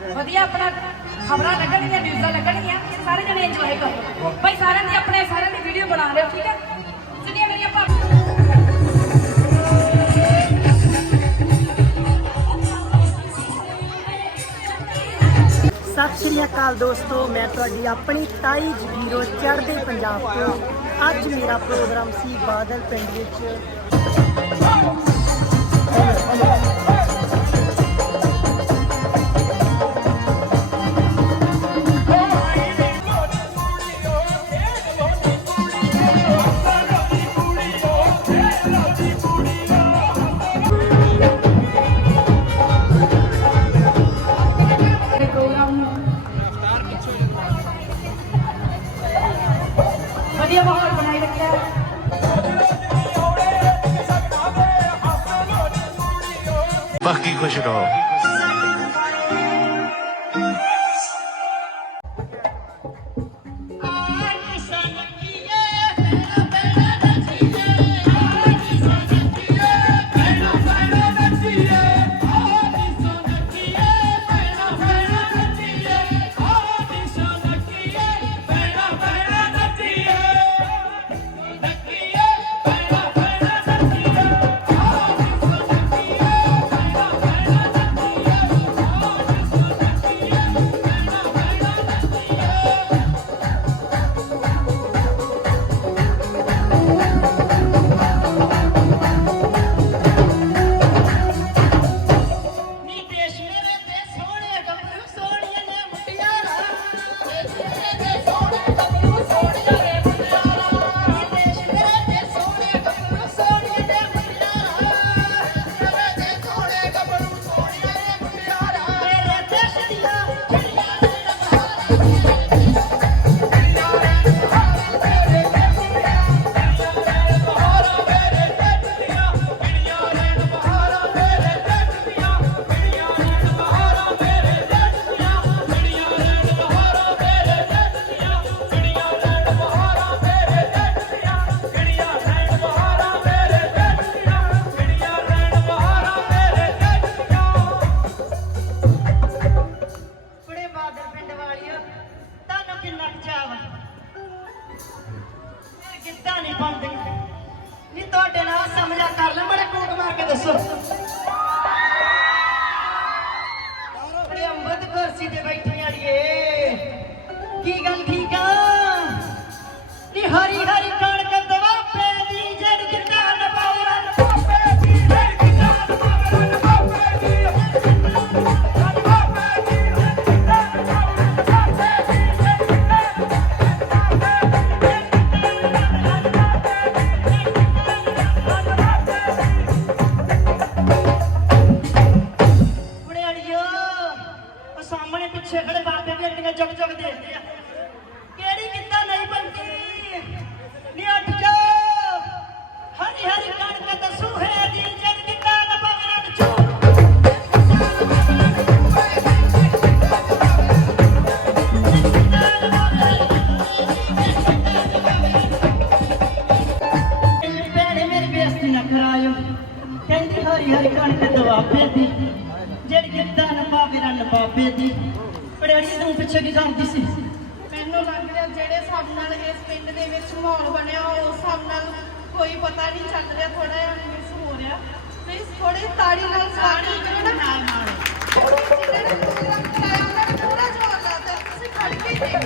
ਵਧੀਆ ਆਪਣਾ ਖਬਰਾਂ ਲੱਗਣਗੀਆਂ ਨਿਊਜ਼ਾਂ ਲੱਗਣਗੀਆਂ ਸਾਰੇ ਜਣੇ ਇੰਜੋਏ ਕਰੋ। ਭਾਈ ਸਾਰਿਆਂ ਦੀ ਆਪਣੇ, ਸਾਰਿਆਂ ਦੀ ਵੀਡੀਓ ਬਣਾ ਲਿਓ ਠੀਕ ਹੈ? ਜਿਹੜੀਆਂ ਮੇਰੀਆਂ ਭਾਬੀ ਸਤਿ ਸ਼੍ਰੀ ਅਕਾਲ ਦੋਸਤੋ, ਮੈਂ ਤੁਹਾਡੀ ਆਪਣੀ ਤਾਈ ਜਗੀਰੋ ਚੜ੍ਹਦੇ ਪੰਜਾਬ ਤੋਂ। ਅੱਜ ਮੇਰਾ ਪ੍ਰੋਗਰਾਮ ਸੀ ਬਾਦਲ ਪਿੰਡ ਵਿੱਚ। ਸਾਹਮਣੇ ਪਿੱਛੇ ਵੀ ਇੰਨੀਆਂ ਜਗ ਜਗ ਦੇਖਦੇ ਆ। ਪੜਿਆੜੀ ਤੂੰ ਪਿੱਛੇ ਕੀ ਕਰਦੀ ਸੀ। ਮੈਨੂੰ ਲੱਗ ਰਿਹਾ ਜਿਹੜੇ ਹਿਸਾਬ ਨਾਲ ਇਸ ਪਿੰਡ ਦੇ ਵਿੱਚ ਮਾਹੌਲ ਬਣਿਆ ਉਸ ਹਿਸਾਬ ਨਾਲ ਕੋਈ ਪਤਾ ਨਹੀਂ ਚੱਲ ਰਿਹਾ ਥੋੜਾ ਜਿਹਾ ਮਿਸ ਹੋ ਰਿਹਾ। ਪਲੀਜ਼ ਥੋੜੀ ਤਾੜੀ ਨਾਲ ਸਾੜੀ ਕਰੋ ਨਾ ਨਾਲ ਨਾਲ। ਜਿਹਨੇ ਨੇ ਪ੍ਰੋਗਰਾਮ ਕਰਾਇਆ ਉਹਨਾਂ ਨੇ ਪੂਰਾ ਜਵਾਬ ਲਾਤਾ ਤੁਸੀਂ ਖੜ ਕੇ ਹੀ ਦੇਖੋ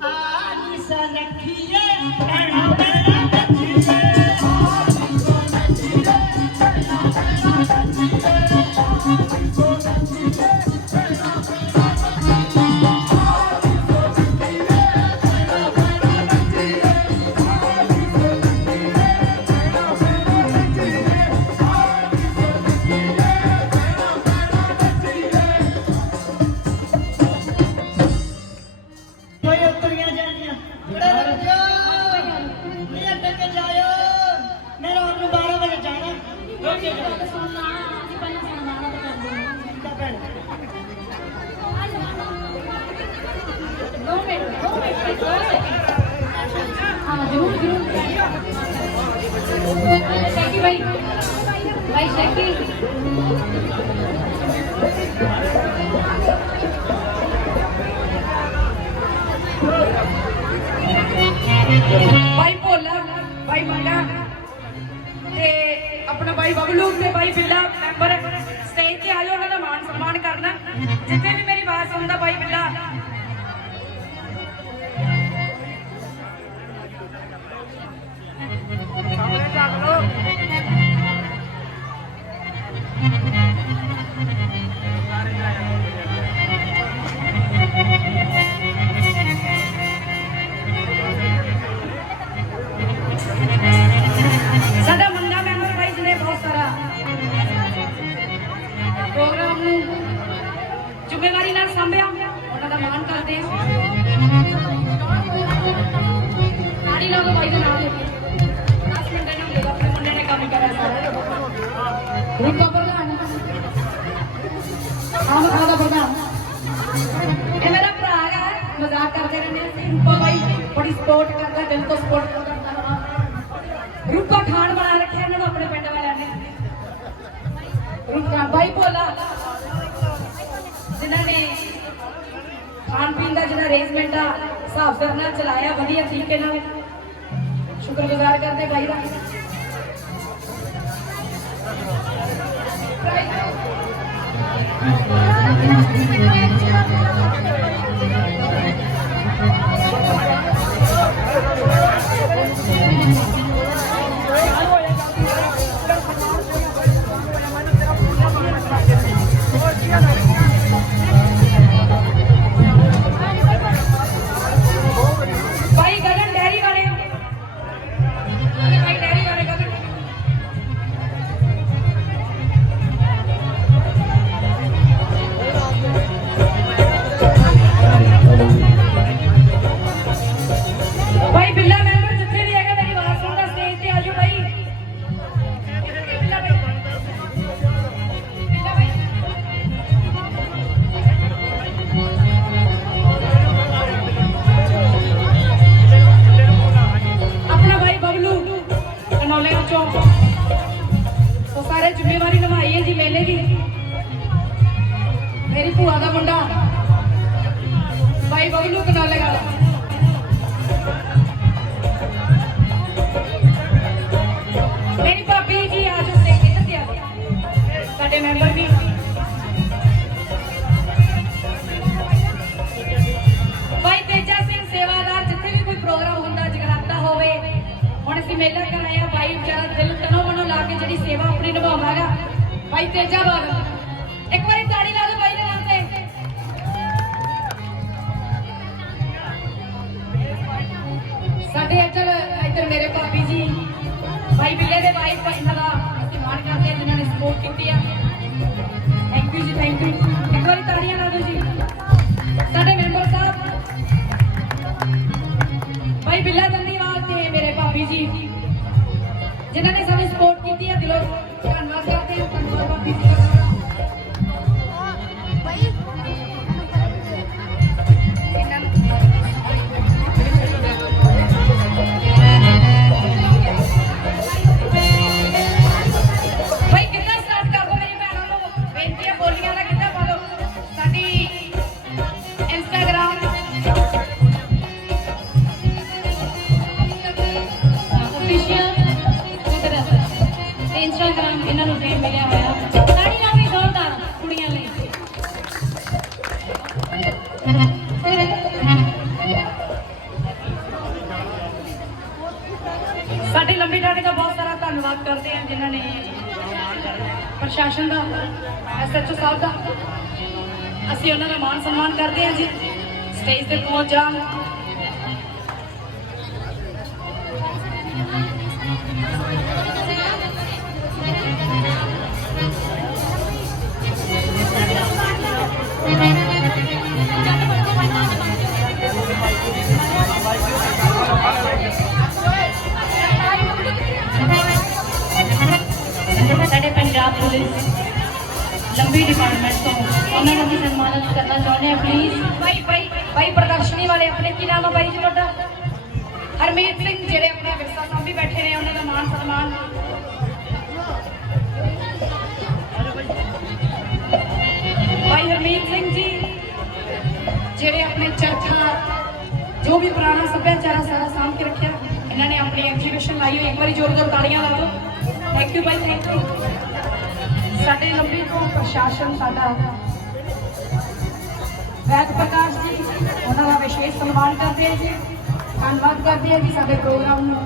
¡Ah, mis alegrías! ਜਰੂਰ ਜਰੂਰ ਸ਼ੈਕੀ ਭਾਈ ਭਾਈ ਸ਼ੈਕੀ ਭਾਈ ਭੋਲਾ ਭਾਈ ਮੰਡਾ ਤੇ ਆਪਣਾ ਭਾਈ ਬਬਲੂ ਤੇ ਭਾਈ ਬਿੱਲਾ ਮੈਂਬਰ ਸਟੇਜ ਤੇ ਆ ਜਾਓ, ਉਹਨਾਂ ਦਾ ਮਾਨ ਸਨਮਾਨ ਕਰਨਾ। ਜਿੱਥੇ ਵੀ ਮੇਰੀ ਆਵਾਜ਼ ਸੁਣਦਾ ਭਾਈ ਬਿੱਲਾ। ਰੁੱਕਾ ਖਾਣ ਬਣਾ ਰੱਖਿਆ ਇਹਨਾਂ ਨੂੰ ਆਪਣੇ ਪਿੰਡ ਵਾਲਿਆਂ ਨੇ। ਰੁੱਕਾ, ਬਾਈ ਭੋਲਾ। ਜਿਨ੍ਹਾਂ ਨੇ ਖਾਣ ਪੀਣ ਦਾ ਜਿਹੜਾ ਅਰੇਂਜਮੈਂਟ ਆ, ਹਿਸਾਬ ਕਰਨਾ ਚਲਾਇਆ, ਵਧੀਆ ਤਰੀਕੇ ਨਾਲ। ਸ਼ੁਕਰਗੁਜ਼ਾਰ ਕਰਦੇ ਭਾਈ ਦਾ। ਭਾਈ ਤੇਜਾ ਇੱਕ ਵਾਰੀ ਤਾੜੀ ਲਾ ਦਿਓ ਭਾਈ ਦੇ ਨਾਮ ਤੇ। ਸਾਡੇ ਇੱਧਰ ਇੱਧਰ ਮੇਰੇ ਭਾਬੀ ਜੀ, ਭਾਈ ਬਿੱਲੇ ਦੇ ਭਾਈ ਇਹਨਾਂ ਦਾ ਅਸੀਂ ਮਾਣ ਕਰਦੇ ਹਾਂ ਜਿਨ੍ਹਾਂ ਨੇ ਸਪੋਰਟ ਕੀਤੀ ਆ। Thank you ji thank you ਇੱਕ ਵਾਰੀ ਤਾੜੀਆਂ ਲਾ ਦਿਓ ਜੀ। ਪ੍ਰਸ਼ਾਸਨ ਦਾ ਐਸਐਚਓ ਸਾਹਿਬ ਦਾ। ਅਸੀਂ ਉਹਨਾਂ ਦਾ ਮਾਣ ਸਨਮਾਨ ਕਰਦੇ ਹਾਂ ਜੀ। ਸਟੇਜ ਤੇ ਪਹੁੰਚ ਜਾਣ। ਵੀ ਪੁਰਾਣਾ ਸੱਭਿਆਚਾਰ ਆ ਸਾਰਾ ਸਾਂਭ ਕੇ ਰੱਖਿਆ। ਇਹਨਾਂ ਨੇ ਆਪਣੀ ਐਗਜੀਬਿਸ਼ਨ ਲਾਈ ਹੋਈ, ਇੱਕ ਵਾਰੀ ਜ਼ੋਰ ਜ਼ੋਰ ਤਾੜੀਆਂ ਲਾ ਦਿਓ। ਥੈਂਕ ਯੂ ਭਾਈ ਥੈਂਕ ਯੂ ਸਾਡੇ ਲੰਬੀ ਤੋਂ ਪ੍ਰਸ਼ਾਸਨ ਸਾਡਾ ਵੈਦ ਪ੍ਰਕਾਸ਼ ਜੀ, ਉਹਨਾਂ ਦਾ ਵਿਸ਼ੇਸ਼ ਸਨਮਾਨ ਕਰਦੇ ਹਾਂ ਜੀ। ਧੰਨਵਾਦ ਕਰਦੇ ਹਾਂ ਜੀ ਸਾਡੇ ਪ੍ਰੋਗਰਾਮ ਨੂੰ।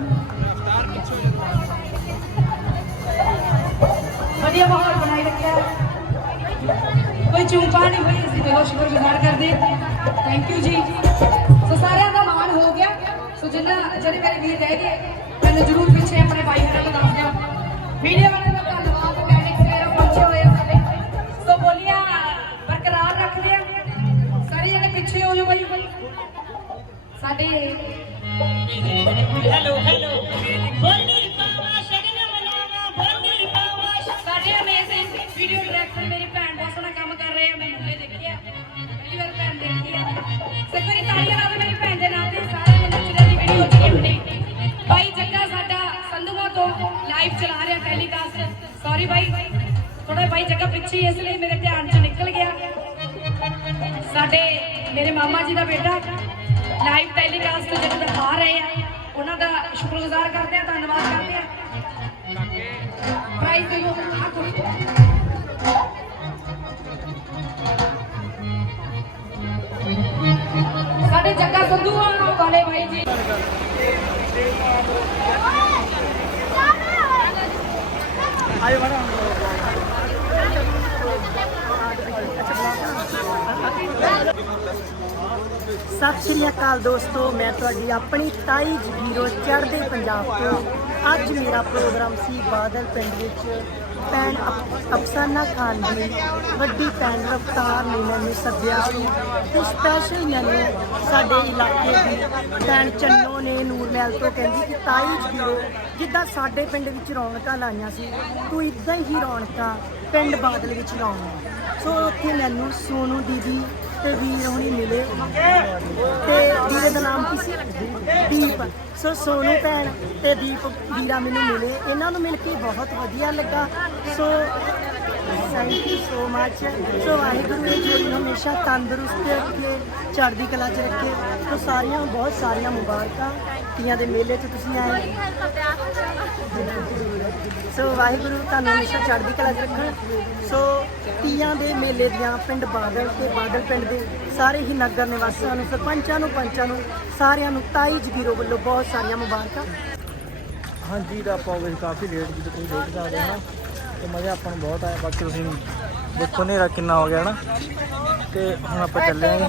ਵਧੀਆ ਮਾਹੌਲ ਬਣਾਈ ਰੱਖਿਆ। ਕੋਈ ਚੂਪਾ ਨਹੀਂ ਹੋਈ, ਅਸੀਂ ਦਿਲੋਂ ਸ਼ੁਕਰਗੁਜ਼ਾਰ ਕਰਦੇ ਥੈਂਕ ਯੂ ਜੀ। ਸੋ ਸਾਰਿਆਂ ਦਾ ਜਿੰਨਾ ਜਿਹੜੇ ਮੇਰੇ ਵੀਰ ਰਹਿ ਗਏ ਮੈਨੂੰ ਜ਼ਰੂਰ ਪਿੱਛੇ ਆਪਣੇ ਭਾਈ ਹਰਾਂ ਨੂੰ ਦੱਸ ਦਿਓ। ਮੀਡੀਆ ਵਾਲਿਆਂ ਦਾ ਧੰਨਵਾਦ ਮੈਡਿਕ ਵਗੈਰਾ ਪਹੁੰਚੇ ਹੋਏ ਆ ਸਾਡੇ। ਸੋ ਬੋਲੀਆਂ ਬਰਕਰਾਰ ਰੱਖਦੇ ਆ ਸਾਰੇ ਜਣੇ ਪਿੱਛੇ ਹੋ ਜਾਓ ਬਾਈ ਸਾਡੇ ਹੈਲੋ ਹੈਲੋ ਬੋਲੀ ਪਾਵਾ ਭਾਈ ਜੱਗਾ ਪਿੱਛੇ ਇਸ ਲਈ ਮੇਰੇ ਧਿਆਨ ਚ ਨਿਕਲ ਗਿਆ। ਸਾਡੇ ਮੇਰੇ ਮਾਮਾ ਜੀ ਦਾ ਬੇਟਾ ਲਾਈਵ ਟੈਲੀਕਾਸਟ ਜਿਹੜਾ ਦਿਖਾ ਰਹੇ ਆ, ਉਹਨਾਂ ਦਾ ਸ਼ੁਕਰਗੁਜ਼ਾਰ ਕਰਦੇ ਆ, ਧੰਨਵਾਦ ਕਰਦੇ ਆ। ਪ੍ਰਾਈਜ਼ ਦਿਓ ਆ ਕੁੜੀ ਸਾਡੇ ਜੱਗਾ ਸੰਧੂ ਵਾਲੇ ਭਾਈ ਜੀ। ਆਇਓ ਮੈਡਮ ਸਤਿ ਸ਼੍ਰੀ ਅਕਾਲ ਦੋਸਤੋ, ਮੈਂ ਤੁਹਾਡੀ ਆਪਣੀ ਤਾਈ ਜਗੀਰੋ ਚੜ੍ਹਦੇ ਪੰਜਾਬ ਤੋਂ। ਅੱਜ ਮੇਰਾ ਪ੍ਰੋਗਰਾਮ ਸੀ ਬਾਦਲ ਪਿੰਡ ਵਿੱਚ। ਭੈਣ ਅਫਸਾਨਾ ਖਾਨ ਦੀ ਵੱਡੀ ਭੈਣ ਰਫਤਾਰ ਨੇ ਮੈਨੂੰ ਸੱਦਿਆ ਸੀ ਤੇ ਸਪੈਸ਼ਲ ਮੈਨੂੰ ਸਾਡੇ ਇਲਾਕੇ ਦੀ ਭੈਣ ਚੰਨੋ ਨੇ ਨੂਰ ਮਹਿਲ ਤੋਂ ਕਹਿੰਦੀ ਕਿ ਤਾਈ ਜਗੀਰੋ, ਜਿੱਦਾਂ ਸਾਡੇ ਪਿੰਡ ਵਿੱਚ ਰੌਣਕਾਂ ਲਾਈਆਂ ਸੀ, ਤੂੰ ਇਦਾਂ ਹੀ ਰੌਣਕਾਂ ਪਿੰਡ ਬਾਦਲ ਵਿੱਚ ਲਾਉਣਾ। ਸੋ ਉੱਥੇ ਮੈਨੂੰ ਸੋਨੂ ਦੀਦੀ ਤੇ ਵੀਰ ਹੁਣੀ ਮਿਲੇ। ਤੇ ਵੀਰੇ ਦਾ ਨਾਮ ਕੀ ਸੀ? ਦੀਪ। ਸੋ ਸੋਨੂ ਭੈਣ ਤੇ ਦੀਪ ਵੀਰਾ ਮੈਨੂੰ ਮਿਲੇ। ਇਹਨਾਂ ਨੂੰ ਮਿਲ ਕੇ ਬਹੁਤ ਵਧੀਆ ਲੱਗਾ। So thank you so much so Waheguru ਇਹ ਜੀ ਨੂੰ ਹਮੇਸ਼ਾ ਤੰਦਰੁਸਤ ਰੱਖੇ, ਚੜ੍ਹਦੀ ਕਲਾ 'ਚ ਰੱਖੇ ਸੋ ਸਾਰੀਆਂ, ਬਹੁਤ ਸਾਰੀਆਂ ਮੁਬਾਰਕਾਂ ਤੀਆਂ ਦੇ ਮੇਲੇ 'ਚ ਤੁਸੀਂ ਆਏ। ਸੋ ਵਾਹਿਗੁਰੂ ਤੁਹਾਨੂੰ ਹਮੇਸ਼ਾ ਚੜ੍ਹਦੀ ਕਲਾ 'ਚ ਰੱਖਣ। ਸੋ ਤੀਆਂ ਦੇ ਮੇਲੇ ਦੀਆਂ ਪਿੰਡ ਬਾਦਲ ਤੇ ਬਾਦਲ ਪਿੰਡ ਦੇ ਸਾਰੇ ਹੀ ਨਗਰ ਨਿਵਾਸੀਆਂ ਨੂੰ, ਸਰਪੰਚਾਂ ਨੂੰ, ਪੰਚਾਂ ਨੂੰ, ਸਾਰਿਆਂ ਨੂੰ, ਤਾਈ ਜਗੀਰੋ ਵੱਲੋਂ ਬਹੁਤ ਸਾਰੀਆਂ ਮੁਬਾਰਕਾਂ। ਹਾਂਜੀ, ਤਾਂ ਆਪਾਂ ਕਾਫੀ ਲੇਟ ਜਿੱਦ ਤੁਸੀਂ ਦੇਖ ਸਕਦੇ ਹੋ ਤੇ ਮਜ਼ਾ ਆਪਾਂ ਨੂੰ ਬਹੁਤ ਆਇਆ। ਬਾਕੀ ਤੁਸੀਂ ਦੇਖੋ ਹਨੇਰਾ ਕਿੰਨਾ ਹੋ ਗਿਆ ਨਾ ਤੇ ਹੁਣ ਆਪਾਂ ਚੱਲੇ ਆਂ